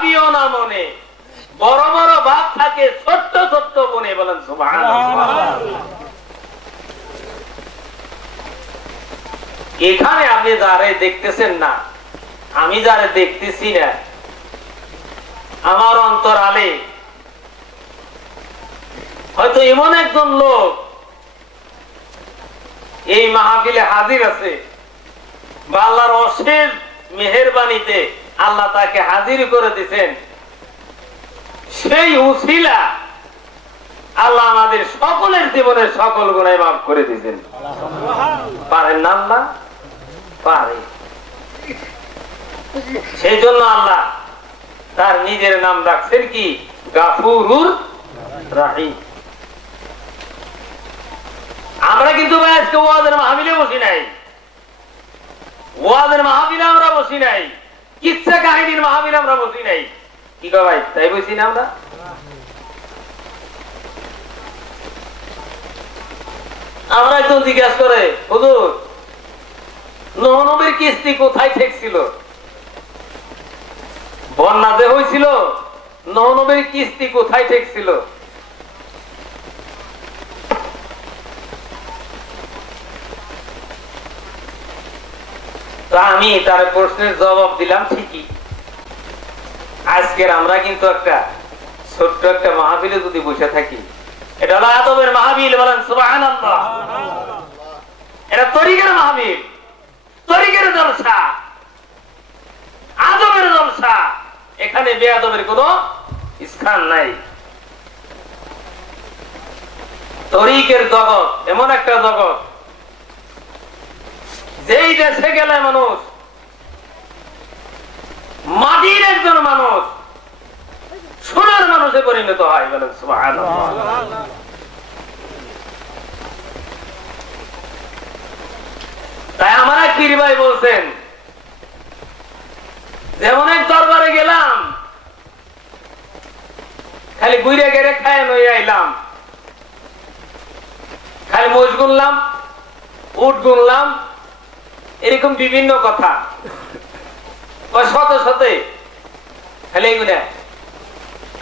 ভাবিও না মনে, বড় বড় ভাব থাকে ছোট্ট ছোট্ট মনে। বলেন সুবহানাল্লাহ। এখানে আপনি যারে দেখতেছেন না, আমি যারে দেখতেছি না, আমার অন্তরালে হয়তো এমন একজন লোক এই মাহফিলে হাজির আছে, বা আল্লাহর অশেষ মেহেরবানিতে আল্লাহ তাকে হাজির করে দিয়েছেন। সেই উসিলা আল্লাহ আমাদের সকলের জীবনের সকল গুনাহ মাফ করে দিয়েছেন। পারেন না আল্লাহ? পারে। সেই জন্য আল্লাহ তার নিজের নাম রাখছেন কি? গাফুরুর রাহিম। আমরা কিন্তু আজকে ওয়াজের মাহফিলে বসি নাই, ওয়াজের মাহফিলে আমরা বসি নাই, কিচ্ছা কাহিনীর মাহফিলে আমরা বসি নাই। কি গো ভাই, তাই বসি না আমরা? আমরা একদম জিজ্ঞাসা করে, হুজুর নূহ নবীর কিস্তি কোথায় ঠেকছিল? বন্যাতে হয়েছিল, নূহ নবীর কিস্তি কোথায় ঠেকছিল? আমি তার প্রশ্নের জবাব দিলাম ঠিকই। আজকের আমরা কিন্তু একটা ছোট্ট একটা মাহফিলে যদি বসে থাকি, এটা হলো আদবের মাহফিল। বলেন সুবহানাল্লাহ। এটা তরিকার মাহফিল, তরিকার জলসা, আদবের জলসা। এখানে বেয়াদবের কোনো স্থান নাই। তরিকের জগৎ এমন একটা জগৎ, যেই দেশে গেলে মানুষ মাটির একজন মানুষ সোনার মানুষে পরিণত হয়। বলেন সুবহানাল্লাহ। তাই আমার এক পীর ভাই বলছেন, যেমন এক দরবারে গেলাম, খালি ঘুরে গেড়ে খায় নই আইলাম, খালি মোষ গুনলাম, উট গুনলাম, এরকম বিভিন্ন কথা শত শতে খালি এগুলা।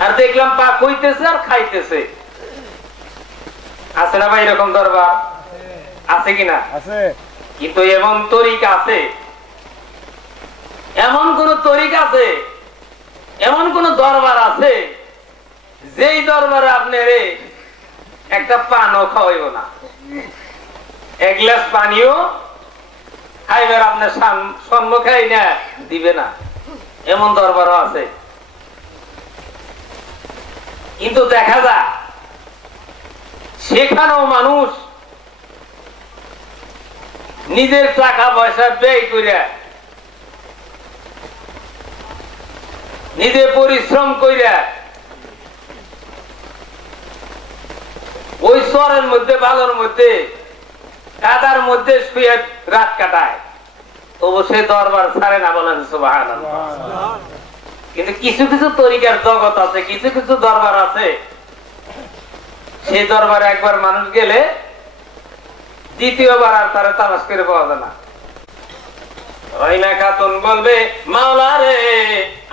আর দেখলাম পা কইতেছে আর খাইতেছে। আছে না ভাই এরকম দরবার? আছে কিনা? আছে। কিন্তু এমন তরিকা আছে, এমন কোন তরিকা আছে, এমন কোন দরবার আছে যেই দরবারে আপনার একটা পানও খাওয়াইব না, এক গ্লাস পানিও খাইবার আপনার সম্মুখাই না দিবে না, এমন দরবারও আছে। কিন্তু দেখা যায় সেখানেও মানুষ নিজের টাকা পয়সা ব্যয় করে, নিজে পরিশ্রম করে ওই চরের মধ্যে, বালুর মধ্যে, কাদার মধ্যে শুয়ে রাত কাটায়, তবু সে দরবার ছাড়ে না। বলেন সুবহানাল্লাহ। কিন্তু কিছু কিছু তরিকার জগৎ আছে, কিছু কিছু দরবার আছে, সেই দরবারে একবার মানুষ গেলে দ্বিতীয়বার আর তারা তালাশ করে পাওয়া যায় না। রহিমা খাতুন বলবে, মাওলা রে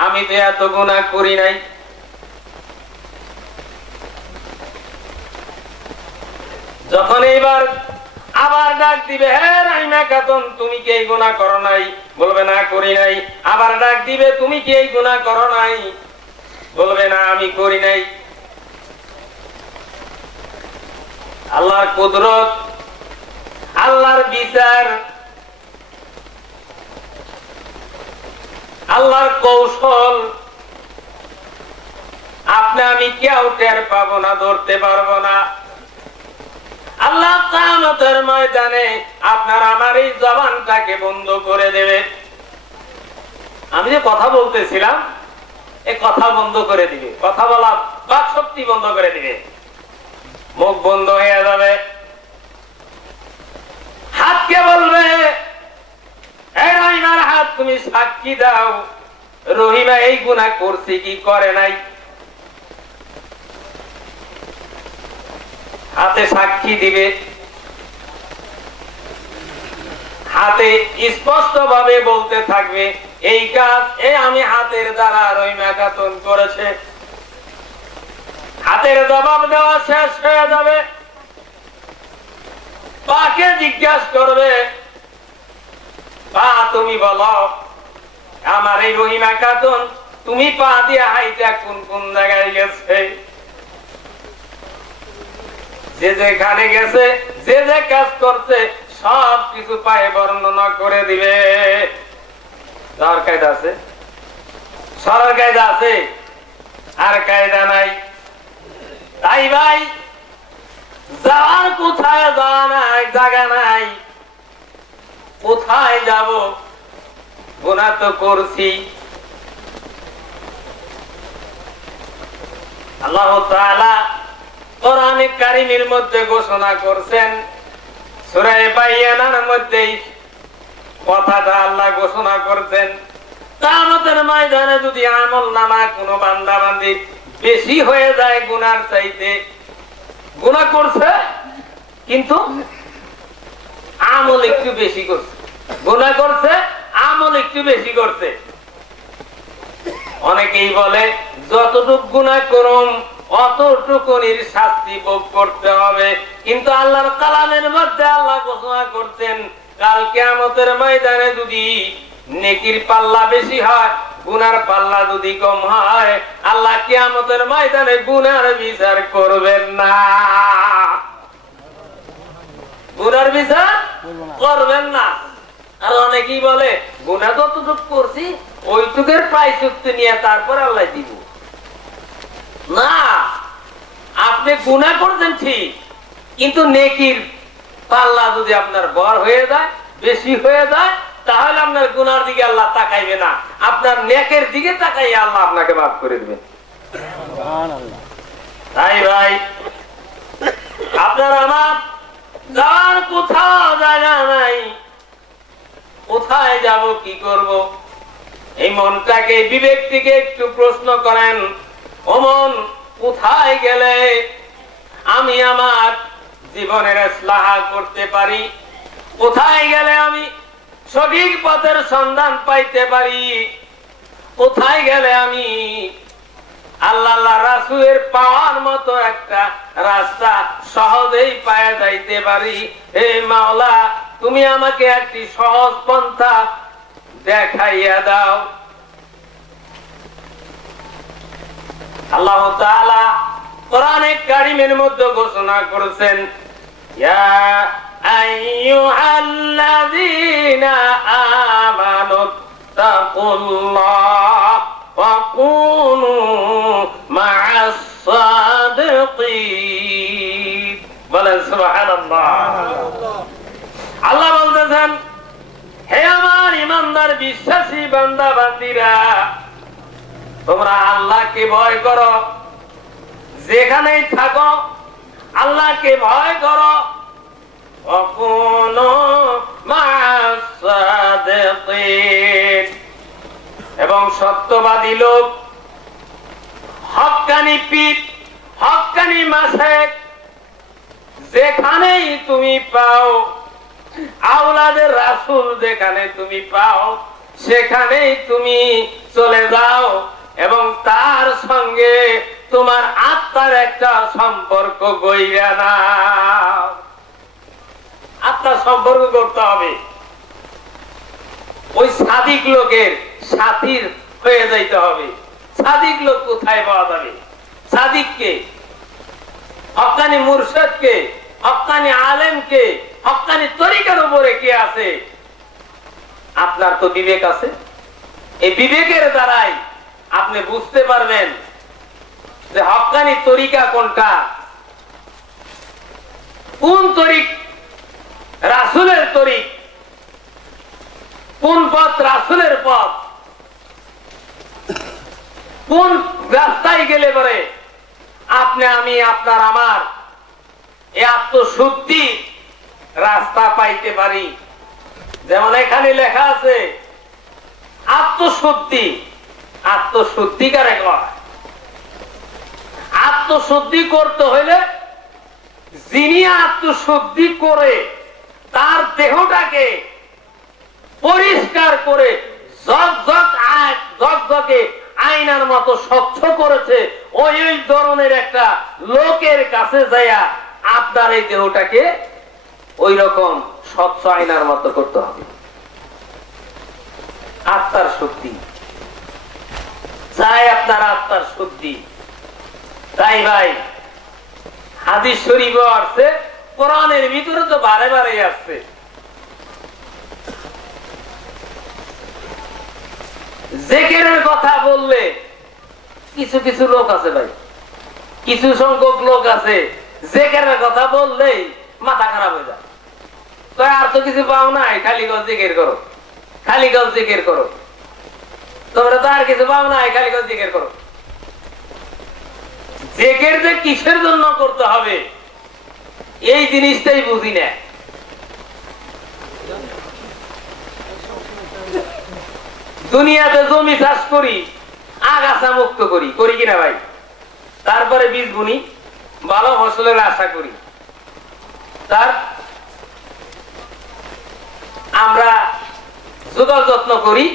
আমি তো এত গুনাহ করি নাই। যখন এইবার আবার ডাক দিবে, হ্যাঁ রহিমা খাতুন তুমি কি এই গুনাহ করো নাই? বলবে না করি নাই। আবার ডাক দিবে, তুমি কি এই গুনাহ করো নাই? বলবে না আমি করি নাই। আল্লাহর কুদরত, আল্লাহর বিচার, আল্লাহর কৌশল আপনি আমি কেউ টের পাবো না, ধরতে পারবো না। আল্লাহ কিয়ামতের ময়দানে আপনার আমার এই জবানটাকে বন্ধ করে দেবে। আমি যে কথা বলতেছিলাম, এই কথা বন্ধ করে দিবে, কথা বলা বাক শক্তি বন্ধ করে দিবে, মুখ বন্ধ হয়ে যাবে। হাতকে বলবে, রহিমার হাত তুমি সাক্ষী দাও, রহিমা এই গুনাহ করছে কি করে নাই। হাতে সাক্ষী দিবে, হাতে স্পষ্ট ভাবে বলতে থাকবে, এই কাজ আমি হাতের দ্বারা রহিমা খাতুন করেছে। হাতের জবাব দেওয়া শেষ হয়ে যাবে, পাকে জিজ্ঞাসা করবে, পা তুমি বলো আমার এই রহিমা খাতুন তুমি পা দিয়ে হাইটা কোন কোন জায়গায় গেছে? যে যেখানে গেছে, যে যে কাজ করছে সব কিছু পায়ে বর্ণনা করে দিবে। যার কায়দা আছে, সরল কায়দা আছে, আর কায়দা নাই। তাই ভাই যাওয়ার কোথায় যাওয়া নাই, জায়গা নাই, কোথায় যাব? গুনাহ তো করছি। আল্লাহ তাআলা কোরআনে কারীমের মধ্যে ঘোষণা করছেন, সূরা বাইয়ানার মধ্যে কথাটা আল্লাহ ঘোষণা করছেন, কিয়ামতের ময়দানে যদি আমলনামা কোনো বান্দা বান্দি বেশি হয়ে যায় গুনার চাইতে, গুনাহ করছে কিন্তু আমল একটু বেশি করছে, গুনাহ করছে আমল একটু বেশি করছে। অনেকেই বলে যতটুক গুনাহ করুম অতটুকুনির শাস্তি ভোগ করতে হবে, কিন্তু আল্লাহর কালামের মধ্যে আল্লাহ ঘোষণা করছেন কাল কিয়ামতের ময়দানে যদি নেকির পাল্লা বেশি হয়, গুনার পাল্লা যদি কম হয়, আল্লাহ কিয়ামতের ময়দানে গুনার বিচার করবেন না, গুনার বিচার করবেন না। আর অনেকেই বলে গুনাহ যতটুক করছি ওইটুকের প্রায়শ্চিত্ত নিয়ে তারপর আল্লাহ দিব। না, আপনি গুনাহ করছেন ঠিক, কিন্তু নেকির পাল্লা যদি আপনার বড় হয়ে যায়, বেশি হয়ে যায়, তাহলে আপনার গুনার দিকে আল্লাহ তাকাইবে না, আপনার নেকের দিকে তাকাইয়া আল্লাহ আপনাকে মাফ করে দিবেন। তাই ভাই আপনার আমার যাওয়ার কোথাও জায়গা নাই, কোথায় যাব, কি করব? এই মনটাকে, বিবেকটিকে একটু প্রশ্ন করেন, ও মন কোথায় গেলে আমি আমার জীবনের ইসলাহ করতে পারি? কোথায় গেলে আমি সঠিক পথের সন্ধান পাইতে পারি? কোথায় গেলে আমি আল্লাহ রাসূলের পাওয়ার মতো একটা রাস্তা সহজেই পায়ে যাইতে পারি? হে মাওলা, তুমি আমাকে একটি সহজ পন্থা দেখাইয়া দাও। আল্লাহ তাআলা কোরআনে কারীমের মধ্যে ঘোষণা করেছেন, ইয়া আইয়ুহাল্লাযীনা আমানু তাকুল্লাহ ওয়া কুনু মা'আস সাদিকিন। বলেন সুবহানাল্লাহ। আল্লাহ বলতেছেন, হে আমার ঈমানদার বিশ্বাসী বান্দা বান্দীরা, তোমরা আল্লাহকে ভয় করো, যেখানেই থাকো আল্লাহকে ভয় করো। এবং সত্যবাদী লোক, হক্কানি পীর, হক্কানি মাসেক যেখানেই তুমি পাও, আওলাদের রাসূল যেখানে তুমি পাও, সেখানেই তুমি চলে যাও এবং তার সঙ্গে তোমার আত্মার একটা সম্পর্ক গইরা নাও। আত্মার সম্পর্ক করতে হবে, ওই সাদিক লোকের সাথীর হয়ে যাইতে হবে। সাদিক লোক কোথায় পাওয়া যাবে? সাদিককে, হক্কানি মুরশিদকে, হক্কানি আলেমকে, হক্কানি তরিকার উপরে কে আছে? আপনার তো বিবেক আছে, এই বিবেকের দ্বারাই আপনি বুঝতে পারবেন যে হক্কানি তরিকা কোনটা, কোন তরিক রাসূলের তরিক, কোন পথ রাসূলের পথ, কোন রাস্তায় গেলে পরে আপনি, আমি, আপনার, আমার এই আত্মশুদ্ধি রাস্তা পাইতে পারি। যেমন এখানে লেখা আছে আত্মশুদ্ধি, আত্মশুদ্ধিকার একবার আত্মশুদ্ধি করতে হইলে যিনি আত্মশুদ্ধি করে তার দেহটাকে পরিষ্কার করে ঝকঝকে আয়নার মতো স্বচ্ছ করেছে, ওই ধরনের একটা লোকের কাছে যাইয়া আপনার এই দেহটাকে ওই রকম স্বচ্ছ আয়নার মতো করতে হবে। আত্মার শক্তি চাই, আপনার আত্মার শক্তি। তাই ভাই হাদিস শরীফে আসছে, কোরআনের ভিতরে তো বারে বারে আসছে, জিকিরের কথা বললে কিছু কিছু লোক আছে ভাই, কিছু সংখ্যক লোক আছে জিকিরের কথা বললেই মাথা খারাপ হয়ে যায়। তো আর তো কিছু পাও নাই, খালি গল জিকির করো, খালি গল জিকির করো, তোমরা তো আর কিছু পাও নাই, খালি গল জিকির করো। জিকির যে কিসের জন্য করতে হবে এই জিনিসটাই বুঝি না। দুনিয়াতে জমি চাষ করি, আগাছা মুক্ত করি, করি কিনা ভাই? তারপরে বীজ বুনি, ভালো ফসলের আশা করি, তার আমরা যোগান যত্ন করি,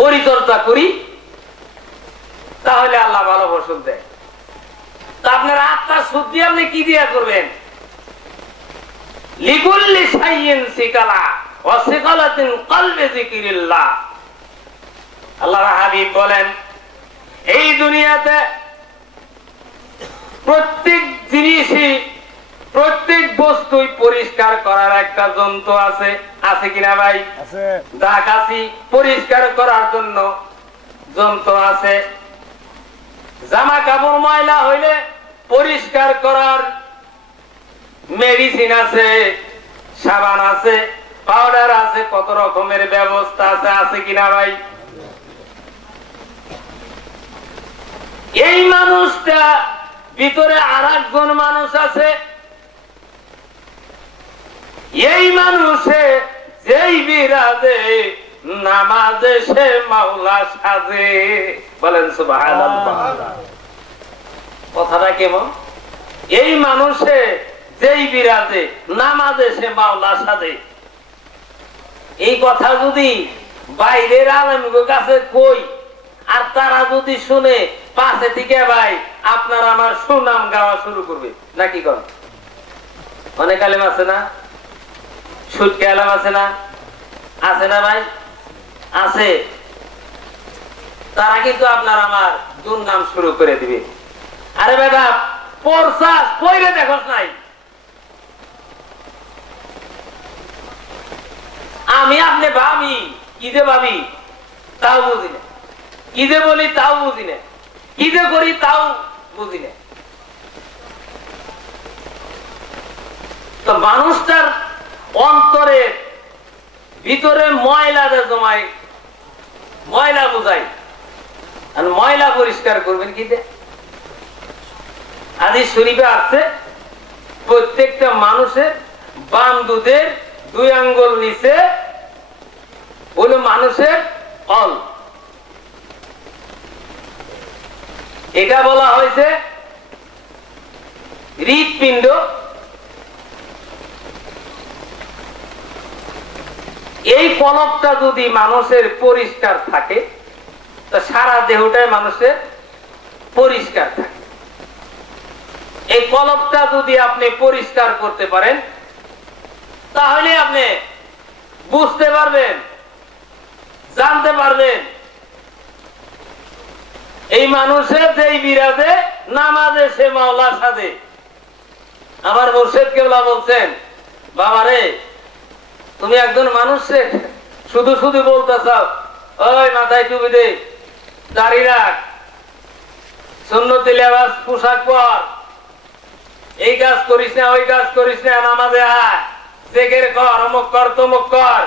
পরিচর্যা করি, তাহলে আল্লাহ ভালো ফসল দেয়। তা আপনার আত্মার শুদ্ধি আপনি কি দিয়া করবেন? লিকুল্লি শাইইন সিকালা ওয়া সিকালাতিন কলবে যিকিরিল্লাহ। আল্লাহর হাবিব বলেন, এই দুনিয়াতে প্রত্যেক জিনিসই, প্রত্যেক বস্তুই পরিষ্কার করার একটা যন্ত্র আছে, আছে কিনা ভাই? আছে। দাগাছি পরিষ্কার করার জন্য যন্ত্র আছে। জামা কাপড় ময়লা হইলে পরিষ্কার করার মেডিসিন আছে, সাবান আছে, পাউডার আছে, কত রকমের ব্যবস্থা আছে, আছে কিনা ভাই? এই মানুষটা ভিতরে আর একজন মানুষ আছে, এই মানুষে যেই বিরাজে নামাজে সে মাওলা সাজে। বলেন সুবহানাল্লাহ। কথাটা কেমন? এই মানুষে যেই বিরাজে নামাজে সে মাওলা সাজে। এই কথা যদি বাইরের আলেমদের কাছে কই আর তারা যদি শুনে, পাশে থেকে ভাই আপনার আমার সুনাম গাওয়া শুরু করবে নাকি? কর অনেক আলেম আছে না, সুটকে আলেম আছে না, আছে না ভাই? আছে। তারা কিন্তু আপনার আমার দুর্নাম শুরু করে দিবে। আরে বেটা পরসাস কইরে দেখোস নাই? আমি আপনি ভাবি, কি যে ভাবি তাও বুঝি না, কি যে বলি তাও বুঝি না, কি যে করি তাও বুঝি না। তো মানুষটার অন্তরে ভিতরে ময়লা জমায়, ময়লা বোঝাই, আর ময়লা পরিষ্কার করবেন কি? হাদিস শরীফে আছে, প্রত্যেকটা মানুষের বাম দুধের 2 আঙ্গুল নিচে হলো মানুষের অল। এটা বলা হয়েছে হৃৎপিণ্ড। এই কলবটা যদি মানুষের পরিষ্কার থাকে, তো সারা দেহটাই মানুষের পরিষ্কার থাকে। এই কলবটা যদি আপনি পরিষ্কার করতে পারেন, তাহলে আপনি বুঝতে পারবেন, জানতে পারবেন এই মানুষের যেই বিরাজে নামাজে সে মাওলা সাজে। আমার মুর্শিদ কেবলা বলছেন, বাবারে তুমি একজন মানুষে শুধু শুধু বলতে চাও, ওই মাথায় টুপি দে, দাড়ি রাখ, সুন্নতি লেবাস পোশাক পর, এই কাজ করিস না, ওই কাজ করিস না, নামাজে আয়, জিকির কর, অমুক কর, তমুক কর।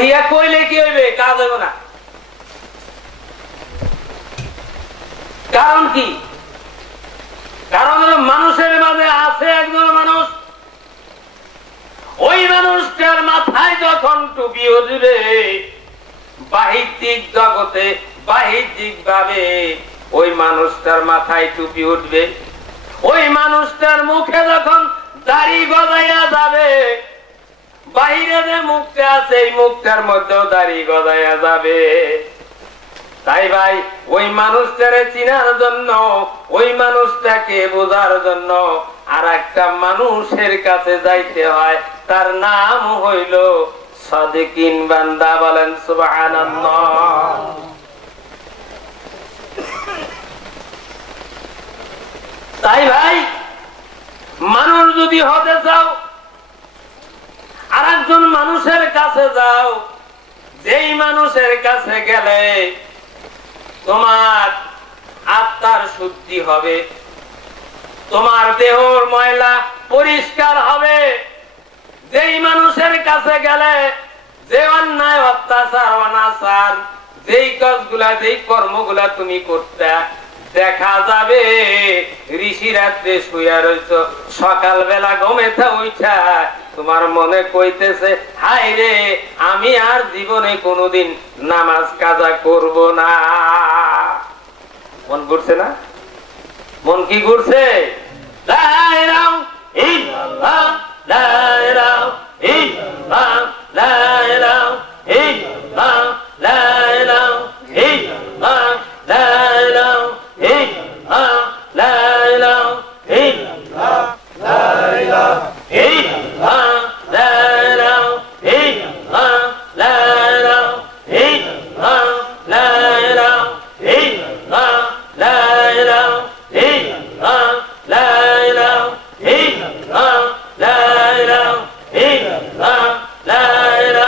হিয়া কইলে কি হইবে? কাজ হইব না। কারণ কি? কারণ হলো মানুষের মাঝে আছে একজন মানুষ, ওই মানুষটার মাথায় যখন টুপি উঠবে, বাহ্যিক জগতে বাহ্যিক ভাবে ওই মানুষটার মাথায় টুপি উঠবে, ওই মানুষটার মুখে যখন দাড়ি গজাইয়া যাবে, বাহিরে যে মুখটা আছে এই মুখটার মধ্যেও দাড়ি গজায়া যাবে। তাই ভাই ওই মানুষটারে চিনার জন্য, ওই মানুষটাকে বোঝার জন্য আর একটা মানুষের কাছে যাইতে হয়, তার নাম হইল সাদিকিন বান্দা। বলেন সুবহানাল্লাহ। তাই ভাই মানুষ যদি হতে চাও আর একজন মানুষের কাছে যাও, যেই মানুষের কাছে গেলে তোমার আত্মার শুদ্ধি হবে, তোমার দেহর ময়লা পরিষ্কার হবে। যেই মানুষের কাছে গেলে যে অন্যায় অত্যাচার অনাচার যেই কাজগুলা যেই কর্মগুলা তুমি করতে দেখা যাবে, ঋষি রাত্রে শুয়ে রয়েছ, সকালবেলা ঘুমেতে উঠা তোমার মনে কইতেছে হায় রে আমি আর জীবনে কোনোদিন নামাজ কাজা করব না। মন ঘুরছে না? মন কি ঘুরছে? লা ইলাহা ইল্লাল্লাহ, লা ইলাহা ইল্লাল্লাহ, লা ইলাহা ইল্লাল্লাহ, লা ইলাহা ইল্লাল্লাহ, লা ইলাহা ইল্লাল্লাহ, লা ইলাহা ইল্লাল্লাহ, লা ইলাহা ইল্লাল্লাহ, লা ইলাহা ইল্লাল্লাহ, লা ইলাহা ইল্লাল্লাহ, লা ইলাহা ইল্লাল্লাহ, লা ইলাহা ইল্লাল্লাহ, লা ইলাহা ইল্লাল্লাহ, লা ইলাহা ইল্লাল্লাহ, লা ইলাহা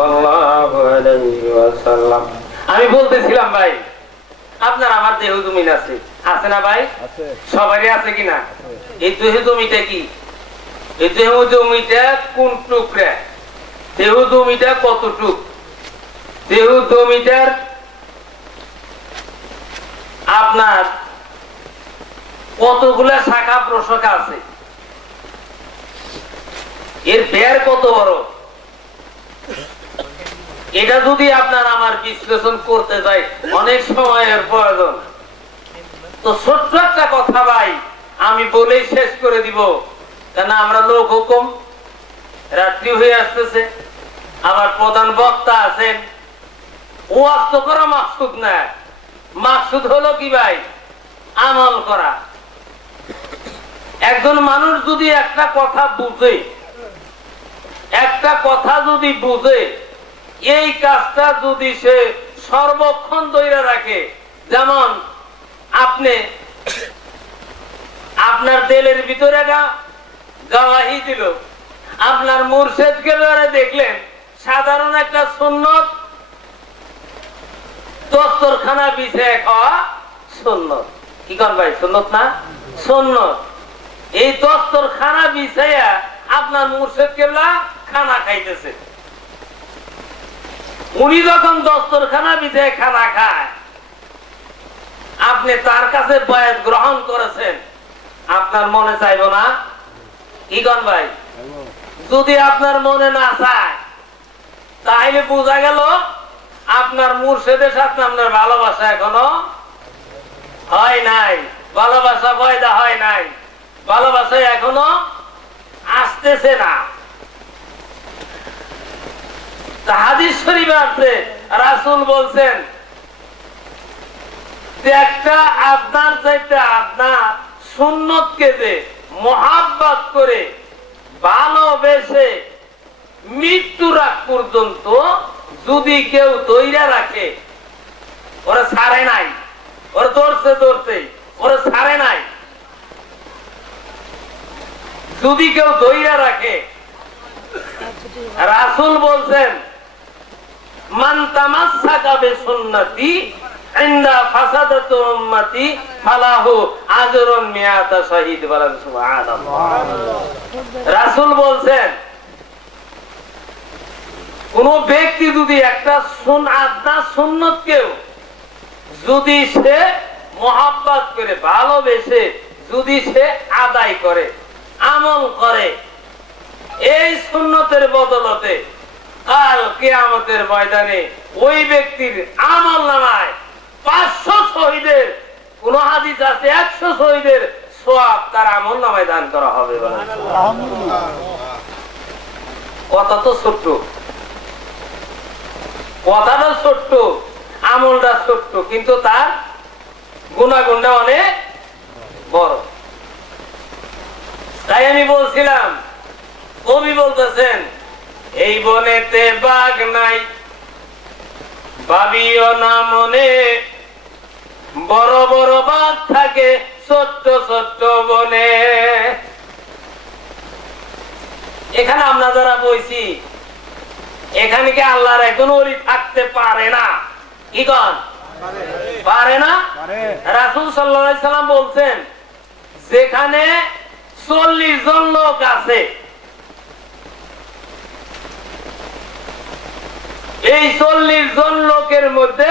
সাল্লাল্লাহু আলাইহি ওয়াসাল্লাম। আমি বলতেছিলাম ভাই, আপনার আমার দেহ জমিন আছে, আছে না ভাই? সবারই আছে কিনা? এই দেহ জমিটা কি? এই দেহ জমিটা কোন টুকরা? দেহ জমিটা কতটুক? দেহ জমিটার আপনার কতগুলা শাখা প্রশাখা আছে? এর বের কত বড়? এটা যদি আপনার আমার বিশ্লেষণ করতে যাই অনেক সময়ের প্রয়োজন। তো ছোট্ট একটা কথা ভাই আমি বলেই শেষ করে দিব, কেন আমরা লোক হুকুম, রাত্রি হয়ে আসতেছে, আবার প্রধান বক্তা আছেন। ওয়াজ তো করা মাকসুদ না, মাকসুদ হলো কি ভাই? আমল করা। একজন মানুষ যদি একটা কথা বুঝে, একটা কথা যদি বুঝে, এই কাজটা যদি সে সর্বক্ষণ ধরে রাখে, যেমন আপনি আপনার দিলের ভিতরে গাওয়াহি দিল, আপনার মুর্শিদকে দেখলেন সাধারণ একটা সুন্নত, দস্তরখানা বিছায় খাওয়া সুন্নত। কি কন ভাই, সুন্নত না? সুন্নত। এই দস্তরখানা বিছাইয়া আপনার মুর্শিদ কেবলা খানা খাইতেছে। উনি যখন দস্তরখানা বিছায় খানা খায়, আপনি তার কাছে বয়াত গ্রহণ করেছেন, আপনার মনে চাইব না? কি কন ভাই? যদি আপনার মনে না চায়, তাহলে বোঝা গেল আপনার মুর্শিদের সাথে আপনার ভালোবাসা এখনো হয় নাই, ভালোবাসা পয়দা হয় নাই, ভালোবাসা এখনো আসতেছে না। হাদিস শরীফে আছে, রাসূল বলছেন যে একটা আপনার চাইতে আপনার সুন্নতকে যে মহাব্বত করে ভালোবেসে মৃত্যুর আগ পর্যন্ত যদি কেউ ধইরা রাখে, ওরা ছাড়ে নাই, ওরা ধরছে ধরছে, ওরা ছাড়ে নাই, যদি কেউ ধইরা রাখে, রাসূল বলছেন মান তামাসসাকা বিসুন্নতি ইনদা ফাসাদাতু উম্মতি ফালাহু আজরুন মিয়াতা শাহীদ। বলেন সুবহানাল্লাহ। রাসূল বলছেন কোন ব্যক্তি যদি একটা সুন্নতকেও যদি সে মহব্বত করে ভালোবেসে যদি সে আদায় করে, আমল করে, এই সুন্নতের বদলতে কাল কিয়ামতের ময়দানে ওই ব্যক্তির আমল নামায় 500 শহীদের, কোন হাদিস আছে 100 শহীদের সওয়াব তার আমল নামায় দান করা হবে। কথা তো ছোট্ট, কথাটা ছোট্ট, আমলটা ছোট্ট, কিন্তু তার গুণাগুণটা অনেক বড়। তাই আমি বলছিলাম, কবি বলতেছেন এই বনেতে বাঘ নাই, ভাবিও না মনে, বড় বড় বাঘ থাকে ছোট্ট ছোট্ট বনে। এখানে আমরা যারা বইছি, এখানে কি আল্লাহর একজন ওলি থাকতে পারে না? কি কন? পারে না? রাসূল সাল্লাল্লাহু আলাইহি সাল্লাম বলছেন যেখানে 40 জন লোক আছে, এই 40 জন লোকের মধ্যে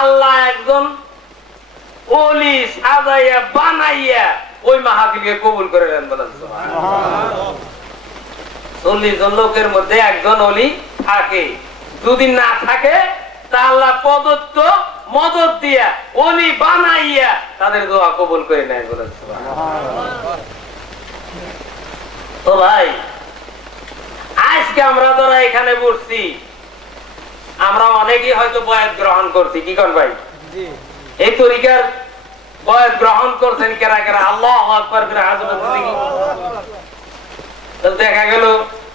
আল্লাহ একজন ওলি সাজাইয়া বানাইয়া ওই মাহফিলকে কবুল করে নেন। বলেন সুবহানাল্লাহ। 40 জন লোকের মধ্যে একজন ওলি থাকে, যদি না থাকে তা আল্লাহ প্রদত্ত মদত দিয়া ওলি বানাইয়া তাদের দোয়া কবুল করে নেয়। বলেন সুবহানাল্লাহ। তো ভাই আজকে আমরা যারা এখানে বসছি, আমরা অনেকেই হয়তো বয়াত গ্রহণ করছি। কি কন ভাই? এই তরিকার বয়াত গ্রহণ করছেন কারা কারা? আল্লাহু আকবার করে হাত তুলে দেখি। তো দেখা গেল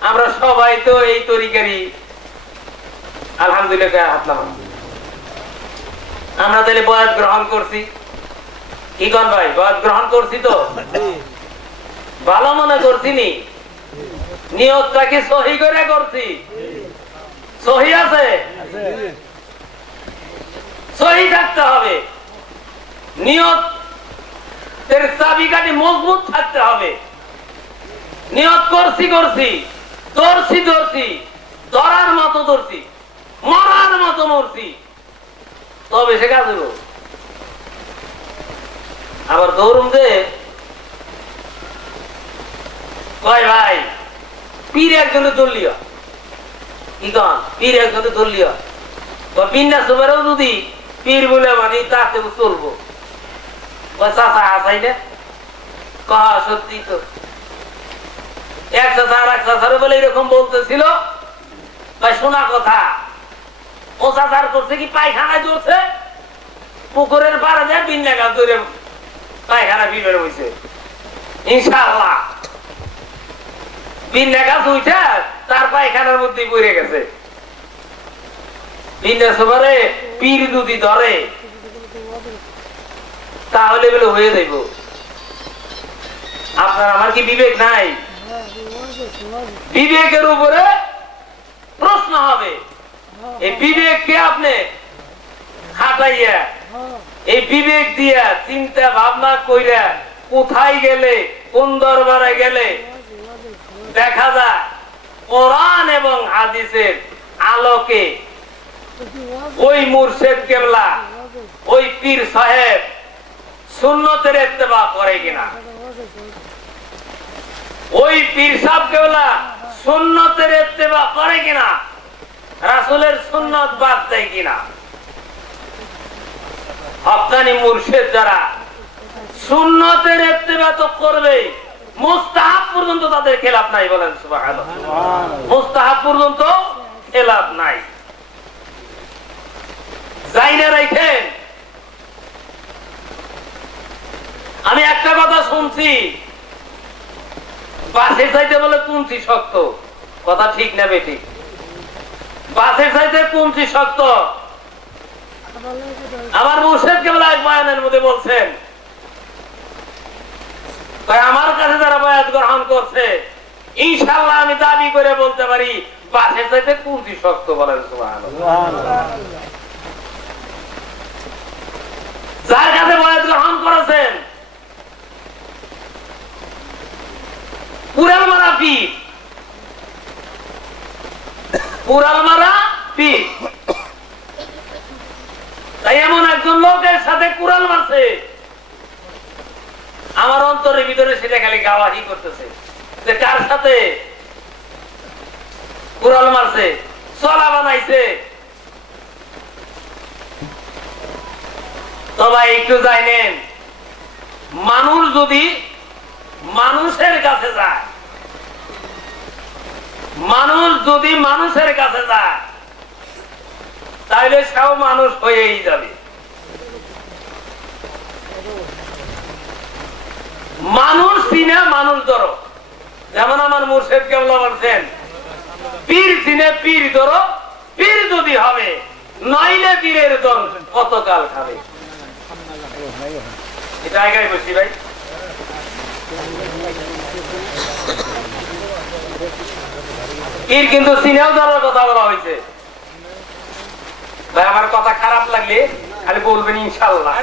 আমরা সবাই তো এই তরিকারই, আলহামদুলিল্লাহ হাত নামান। আমরা তাহলে বয়াত গ্রহণ করছি। কি কন ভাই? বয়াত গ্রহণ করছি তো ভালো মনে করছি নি? নিয়তটাকে সহি করে করছি। সহি সহি থাকতে হবে, নিয়তের চাবিকাঠি মজবুত থাকতে হবে। নিয়ত করছি ধরছি ধরার মতো ধরছি, মরার মতো মরছি, তবে সে কাজ হলো। আবার ধরুন যে কয় ভাই পীর একজনে ধরলিও, কি কন পীর একজনে ধরলিও, বিন্যাস তোমারও যদি পীর বলে মানে তাতে চলবো। চাষা হাসাই না, কহ সত্যি তো। এক চাষা আর এক চাষার বলে এরকম বলতেছিল, ভাই শোনা কথা, ও চাষার করছে কি পায়খানায় ধরছে, পুকুরের পাড়ে যায় বিন্যা গাছ ধরে পায়খানা বিবের হয়েছে। ইনশাআল্লাহ বিন্যা গাছ উঠে তার পায়খানার মধ্যে পড়ে গেছে। পীর যদি ধরে তাহলে বলে হয়ে যাইব। আপনার আমার কি বিবেক নাই? বিবেকের উপরে প্রশ্ন হবে। এই বিবেককে আপনি খাটাইয়া, এই বিবেক দিয়া চিন্তা ভাবনা কইরা কোথায় গেলে, কোন দরবারে গেলে দেখা যায় কোরআন এবং হাদিসের আলোকে ওই মুর্শিদ কেবলা, ওই পীর সাহেব সুন্নতের ইত্তেবা করে কিনা, ওই পীর সাহেব কেবলা সুন্নতের ইত্তেবা করে কিনা, রাসূলের সুন্নত বাদ দেয় কিনা। হক্কানি মুর্শিদ যারা সুন্নতের ইত্তেবা তো করবে, মুস্তাহাব পর্যন্ত তাদের খেলাফ নাই, বলেন সুবহানাল্লাহ। মুস্তাহাব পর্যন্ত খেলাফ নাই। যাই না রাখেন, আমি একটা কথা শুনছি, বাসের চাইতে বলে কুঞ্চি শক্ত, কথা ঠিক না বেঠিক? বাসের চাইতে কুঞ্চি শক্ত। আমার মুর্শিদ কেবল এক বয়ানের মধ্যে বলছেন, আমার কাছে যারা বয়াত গ্রহণ করছে ইনশাআল্লাহ আমি দাবি করে বলতে পারি বাসের চাইতে কুঞ্চি শক্ত, বলেন সুবহানাল্লাহ। যার কাছে বয়াত গ্রহণ করেছেন কুড়াল মারা পীর, কুড়াল মারা পীর। তাই এমন একজন লোকের সাথে কুড়াল মারছে, আমার অন্তরের ভিতরে সেটা খালি গাওয়াহি করতেছে যে কার সাথে কুড়াল মারছে, চলা বানাইছে। তো ভাই একটু জানেন, মানুষ যদি মানুষের কাছে যায়, মানুষ যদি মানুষের কাছে যায় তাহলে সব মানুষ হয়েই যাবে। মানুষ চিনে মানুষ ধরো, যেমন আমার মুর্শিদ কেবলা বলছেন পীর চিনে পীর ধরো, পীর যদি হবে নইলে পীরের দল কতকাল খাবে। এটা আগে বলছি ভাই, পীর কিন্তু চিনেও ধরার কথা বলা হয়েছে। ভাই আমার কথা খারাপ লাগলে খালি বলবেন ইনশাআল্লাহ।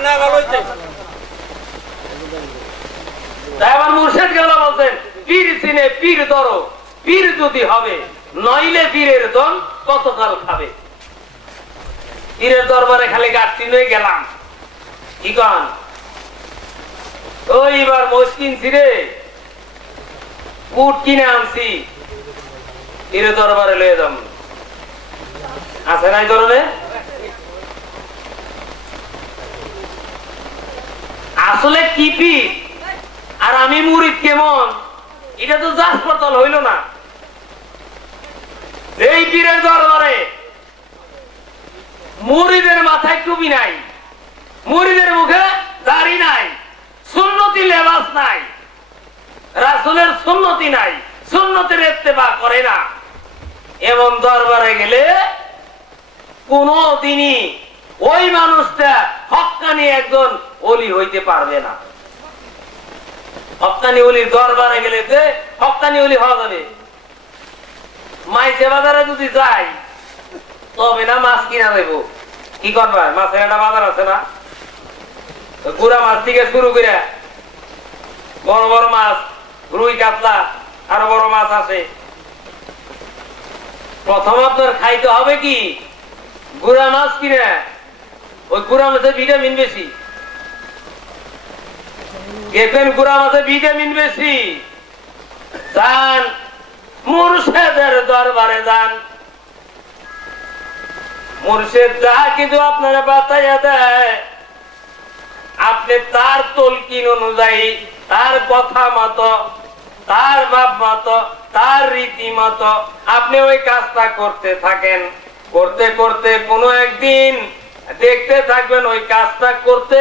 তাই আমার মুর্শিদ কেবলা বলছেন পীর চিনে পীর ধরো, পীর যদি হবে নইলে পীরের দল কতকাল খাবে। পীরের দরবারে খালি গাছটি নিয়ে গেলাম, কি কন ওইবার মোষ কিনছি রে, উট কিনে আনছি, পীরের দরবারে লয়ে যাম, আছে নাই ধরনের? আসলে কি পীর আর আমি মুরিদ কেমন, এটা তো যাচ পড়তাল হইল না। এই পীরের দরবারে মুরিদের মাথায় টুপি নাই, মুরিদের মুখে দাড়ি নাই, সুন্নতি লেবাস নাই, রাসূলের সুন্নতি নাই, সুন্নতের ইত্তেবা করে না, এমন দরবারে গেলে কোনদিনই ওই মানুষটা হক্কানি একজন ওলি হইতে পারবে না। হক্কানি ওলির দরবারে গেলে হক্কানি ওলি হওয়া যাবে। মাইসে বাজারে যদি যাই তবে না মাছ কিনা দেবো। কি করবা, মাছের একটা বাজার আছে না, গুড়া মাছ থেকে শুরু করে বড় বড় মাছ, রুই কাতলা আরো বড় মাছ আছে। প্রথম আপনার খাইতে হবে কি গুড়া মাছ কিনা, ওই গুড়া মাছে ভিটামিন বেশি। দেখবেন গুড়া মাছে ভিটামিন বেশি। যান মুর্শেদের দরবারে যান, মুর্শেদ যা কিছু আপনারা বাতাইয়া দেয় আপনি তার তলকিন অনুযায়ী, তার কথা মতো, তার ভাব মতো, তার রীতি মতো আপনি ওই কাজটা করতে থাকেন। করতে করতে কোনো একদিন দেখতে থাকবেন ওই কাজটা করতে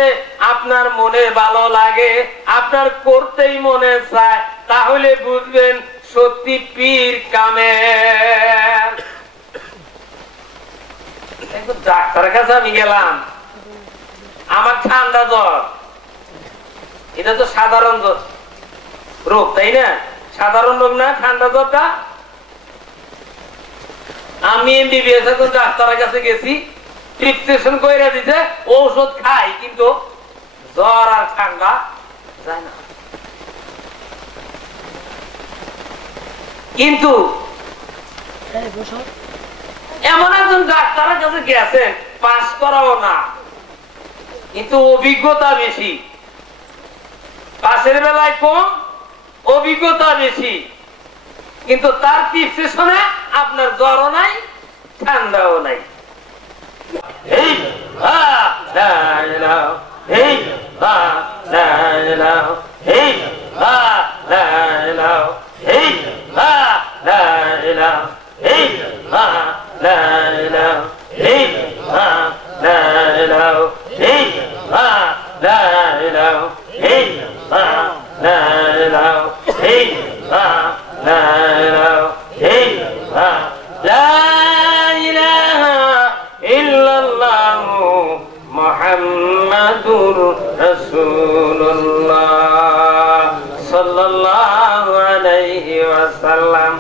আপনার মনে ভালো লাগে, আপনার করতেই মনে চায়, তাহলে বুঝবেন সত্যি পীর কামেল। ডাক্তারের কাছে আমি গেলাম, আমার ঠান্ডা জ্বর, এটা তো সাধারণ রোগ তাই না, সাধারণ রোগ না ঠান্ডা জ্বরটা। আমি এমবিবিএস এখন ডাক্তারের কাছে গেছি, প্রেসক্রিপশন কইরা দিতে, ঔষধ খাই, কিন্তু জ্বর আর ঠান্ডা যায় না। কিন্তু এমন একজন ডাক্তারের কাছে গেছেন, পাস করাও না, কিন্তু অভিজ্ঞতা বেশি, পাশের বেলায় কম, অভিজ্ঞতা বেশি, কিন্তু তার প্রেসক্রিপশনে আপনার জ্বরও নাই ঠান্ডাও নাই। এই এই মুহাম্মাদুর রাসূলুল্লাহ সাল্লাল্লাহু আলাইহি ওয়াসাল্লাম।